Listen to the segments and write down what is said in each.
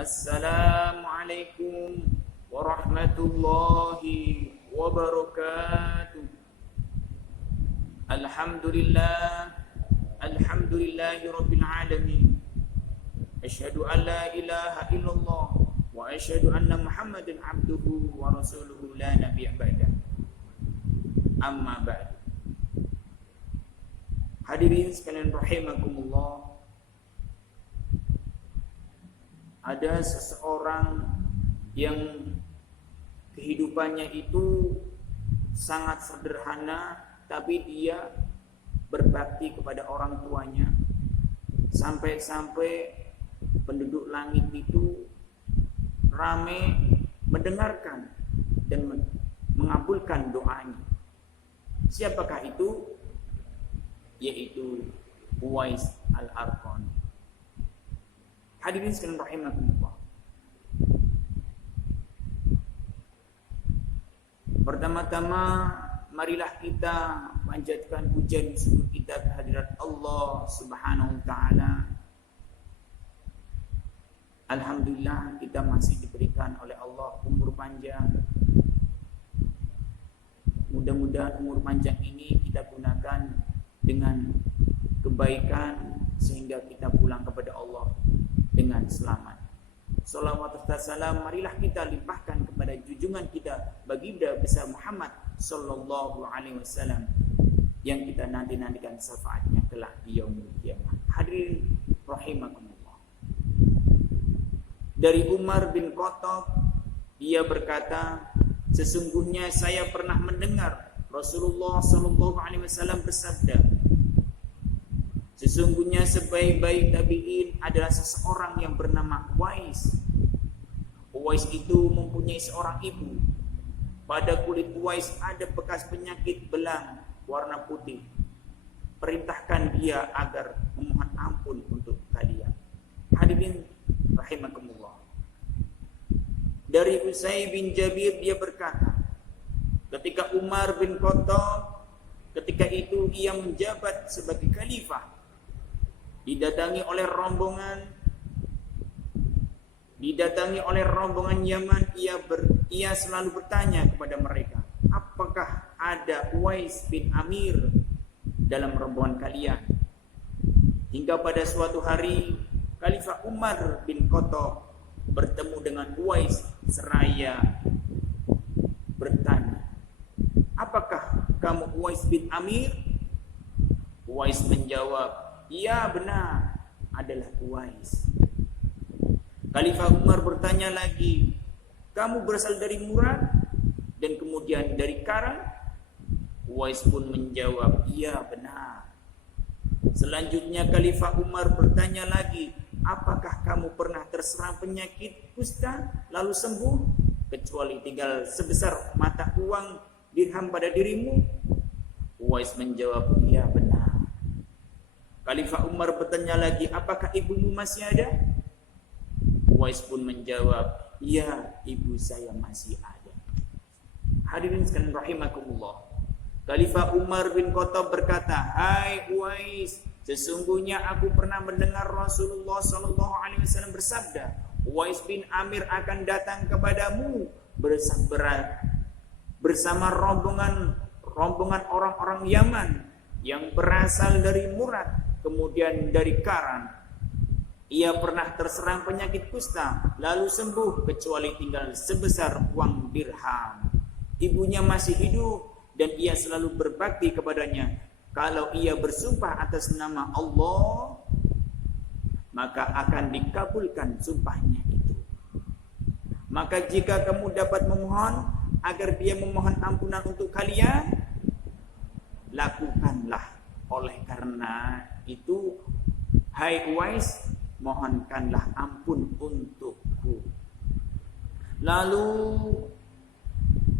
Assalamualaikum warahmatullahi wabarakatuh. Alhamdulillahi rabbil alamin. Asyhadu an la ilaha illallah wa asyhadu anna Muhammadan abduhu wa rasuluhu la nabiyya ba'da. Amma ba'd. Hadirin sekalian rahimakumullah. Ada seseorang yang kehidupannya itu sangat sederhana, tapi dia berbakti kepada orang tuanya. Sampai-sampai penduduk langit itu ramai mendengarkan dan mengabulkan doanya. Siapakah itu? Yaitu Uwais Al-Qarni. Hadirin sekalian rahimakumullah. Pertama-tama marilah kita panjatkan pujian syukur kita kehadirat Allah Subhanahu wa taala. Alhamdulillah kita masih diberikan oleh Allah umur panjang. Mudah-mudahan umur panjang ini kita gunakan dengan kebaikan sehingga kita pulang kepada Allah dengan selamat. Salawat serta salam marilah kita limpahkan kepada junjungan kita baginda besar Muhammad sallallahu alaihi wasallam yang kita nanti-nantikan syafaatnya kelak di yaumul qiyamah. Hadirin rahimakumullah. Dari Umar bin Khattab, dia berkata, sesungguhnya saya pernah mendengar Rasulullah sallallahu alaihi wasallam bersabda, sesungguhnya sebaik-baik tabi'in adalah seseorang yang bernama Uwais. Uwais itu mempunyai seorang ibu. Pada kulit Uwais ada bekas penyakit belang warna putih. Perintahkan dia agar memohon ampun untuk kalian. Hadirin rahimakumullah. Dari Usaid bin Jabir dia berkata, ketika Umar bin Khattab ketika itu ia menjabat sebagai khalifah, didatangi oleh rombongan Yaman, ia selalu bertanya kepada mereka, apakah ada Uwais bin Amir dalam rombongan kalian? Hingga pada suatu hari Khalifah Umar bin Khattab bertemu dengan Uwais seraya bertanya, apakah kamu Uwais bin Amir? Uwais menjawab, iya benar, adalah Uwais. Khalifah Umar bertanya lagi, kamu berasal dari Murad dan kemudian dari Karan? Uwais pun menjawab, iya benar. Selanjutnya Khalifah Umar bertanya lagi, apakah kamu pernah terserang penyakit kusta lalu sembuh kecuali tinggal sebesar mata uang dirham pada dirimu? Uwais menjawab, iya benar. Khalifah Umar bertanya lagi, apakah ibumu masih ada? Uwais pun menjawab, iya, ibu saya masih ada. Hadirin sekalian rahimakumullah. Khalifah Umar bin Khattab berkata, hai Uwais, sesungguhnya aku pernah mendengar Rasulullah sallallahu alaihi wasallam bersabda, Uwais bin Amir akan datang kepadamu bersama rombongan orang-orang Yaman yang berasal dari Murad, kemudian dari Karan. Ia pernah terserang penyakit kusta lalu sembuh kecuali tinggal sebesar uang dirham. Ibunya masih hidup dan ia selalu berbakti kepadanya. Kalau ia bersumpah atas nama Allah, maka akan dikabulkan sumpahnya itu. Maka jika kamu dapat memohon agar dia memohon ampunan untuk kalian, lakukanlah. Oleh karena itu, hai Uwais, mohonkanlah ampun untukku. Lalu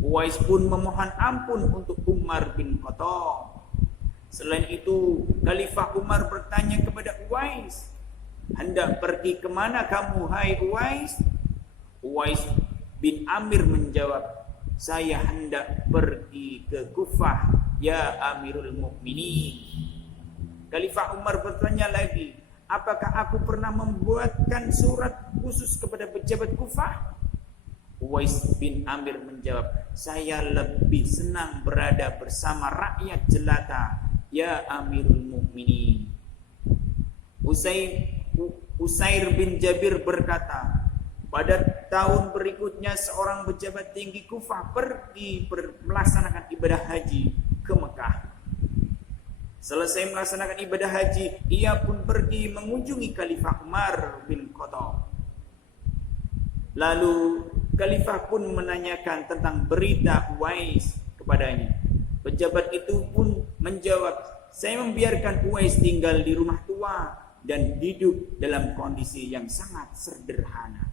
Uwais pun memohon ampun untuk Umar bin Khattab. Selain itu, Khalifah Umar bertanya kepada Uwais, hendak pergi kemana kamu, hai Uwais? Uwais bin Amir menjawab, saya hendak pergi ke Kufah, ya Amirul Mukminin. Khalifah Umar bertanya lagi, apakah aku pernah membuatkan surat khusus kepada pejabat Kufah? Uwais bin Amir menjawab, saya lebih senang berada bersama rakyat jelata, ya Amirul Mukminin. Usair bin Jabir berkata, pada tahun berikutnya seorang pejabat tinggi Kufah pergi melaksanakan ibadah haji ke Mekah. Selesai melaksanakan ibadah haji, ia pun pergi mengunjungi Khalifah Umar bin Khattab. Lalu Khalifah pun menanyakan tentang berita Uwais kepadanya. Pejabat itu pun menjawab, saya membiarkan Uwais tinggal di rumah tua dan hidup dalam kondisi yang sangat sederhana.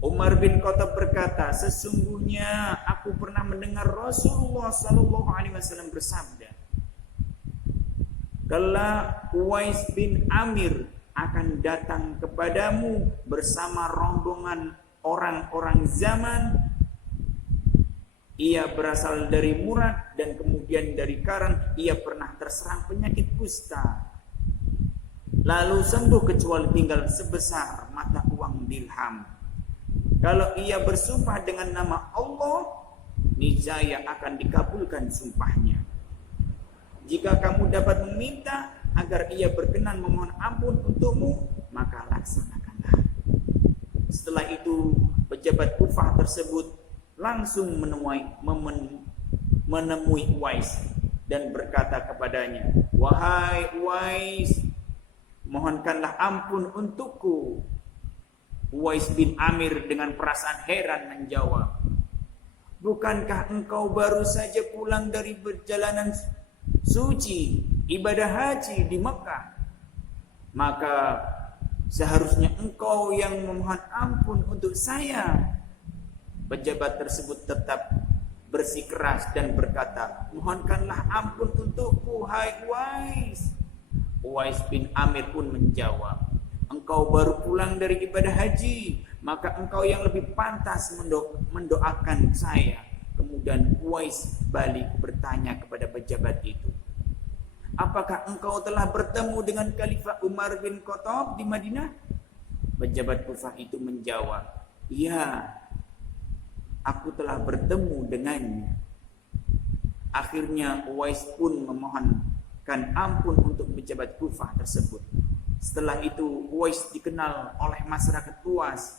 Umar bin Khattab berkata, sesungguhnya aku pernah mendengar Rasulullah SAW bersabda, kelak Uwais bin Amir akan datang kepadamu bersama rombongan orang-orang zaman. Ia berasal dari Murad dan kemudian dari Karan. Ia pernah terserang penyakit kusta, lalu sembuh kecuali tinggal sebesar mata uang dirham. Kalau ia bersumpah dengan nama Allah, niscaya akan dikabulkan sumpahnya. Jika kamu dapat meminta agar ia berkenan memohon ampun untukmu, maka laksanakanlah. Setelah itu, pejabat Kufah tersebut langsung menemui Uwais dan berkata kepadanya, wahai Uwais, mohonkanlah ampun untukku. Uwais bin Amir dengan perasaan heran menjawab, bukankah engkau baru saja pulang dari perjalanan suci ibadah haji di Mekah? Maka seharusnya engkau yang memohon ampun untuk saya. Pejabat tersebut tetap bersikeras dan berkata, mohonkanlah ampun untukku, hai Uwais. Uwais bin Amir pun menjawab, engkau baru pulang dari ibadah haji, maka engkau yang lebih pantas mendoakan saya. Kemudian Uwais balik bertanya kepada pejabat itu, apakah engkau telah bertemu dengan Khalifah Umar bin Khattab di Madinah? Pejabat Kufah itu menjawab, ya, aku telah bertemu dengannya. Akhirnya Uwais pun memohonkan ampun untuk pejabat Kufah tersebut. Setelah itu Uwais dikenal oleh masyarakat luas,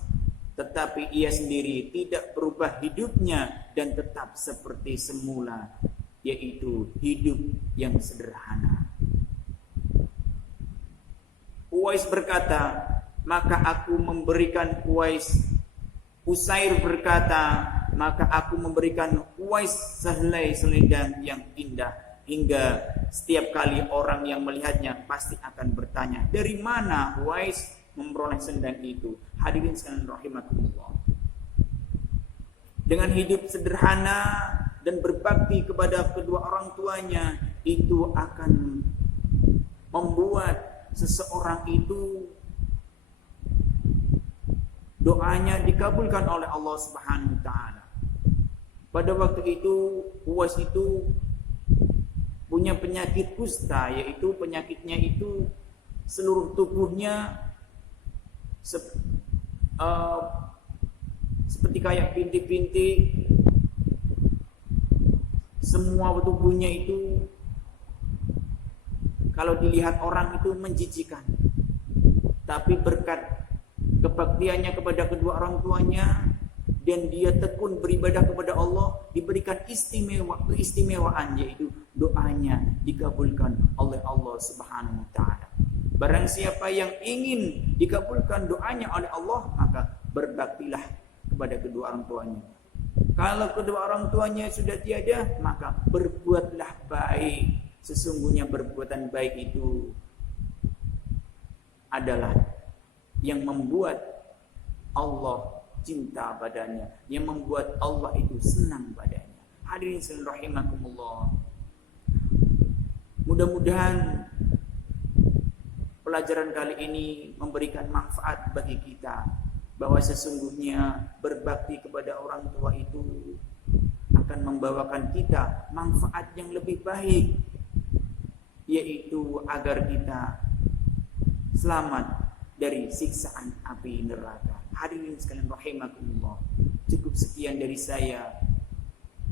tetapi ia sendiri tidak berubah hidupnya dan tetap seperti semula, yaitu hidup yang sederhana. Uwais berkata, maka aku memberikan Usair berkata, maka aku memberikan Uwais sehelai selendang yang indah, hingga setiap kali orang yang melihatnya pasti akan bertanya, dari mana Uwais memperoleh selendang itu? Hadirin sekalian rahimakumullah. Dengan hidup sederhana dan berbakti kepada kedua orang tuanya, itu akan membuat seseorang itu doanya dikabulkan oleh Allah Subhanahu wa taala. Pada waktu itu Uwais itu punya penyakit kusta, yaitu penyakitnya itu seluruh tubuhnya seperti kayak bintik-bintik, semua tubuhnya itu kalau dilihat orang itu menjijikan. Tapi berkat kebaktiannya kepada kedua orang tuanya dan dia tekun beribadah kepada Allah, diberikan keistimewaan, yaitu doanya dikabulkan oleh Allah Subhanahu wa taala. Barang siapa yang ingin dikabulkan doanya oleh Allah, maka berbaktilah kepada kedua orang tuanya. Kalau kedua orang tuanya sudah tiada, maka berbuatlah baik. Sesungguhnya perbuatan baik itu adalah yang membuat Allah cinta padanya, yang membuat Allah itu senang padanya. Hadirin sekalian rahimakumullah. Mudah-mudahan pelajaran kali ini memberikan manfaat bagi kita, bahwa sesungguhnya berbakti kepada orang tua itu akan membawakan kita manfaat yang lebih baik, yaitu agar kita selamat dari siksaan api neraka. Hadirin sekalian rahimakumullah. Cukup sekian dari saya.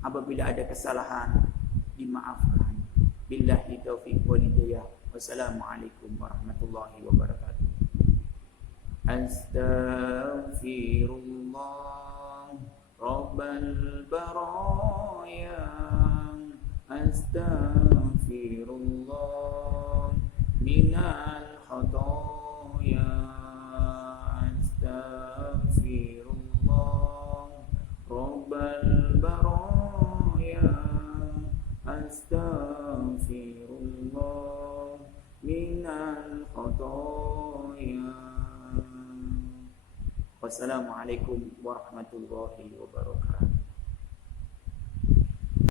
Apabila ada kesalahan, dimaafkan. Billahi taufiq wal hidayah. Wassalamualaikum warahmatullahi wabarakatuh. Astaghfirullah Rabbal baraya. Astaghfirullah minal khataya. Astaghfirullah Rabbal baraya. Astaghfirullah minal khataya. Wassalamualaikum warahmatullahi wabarakatuh.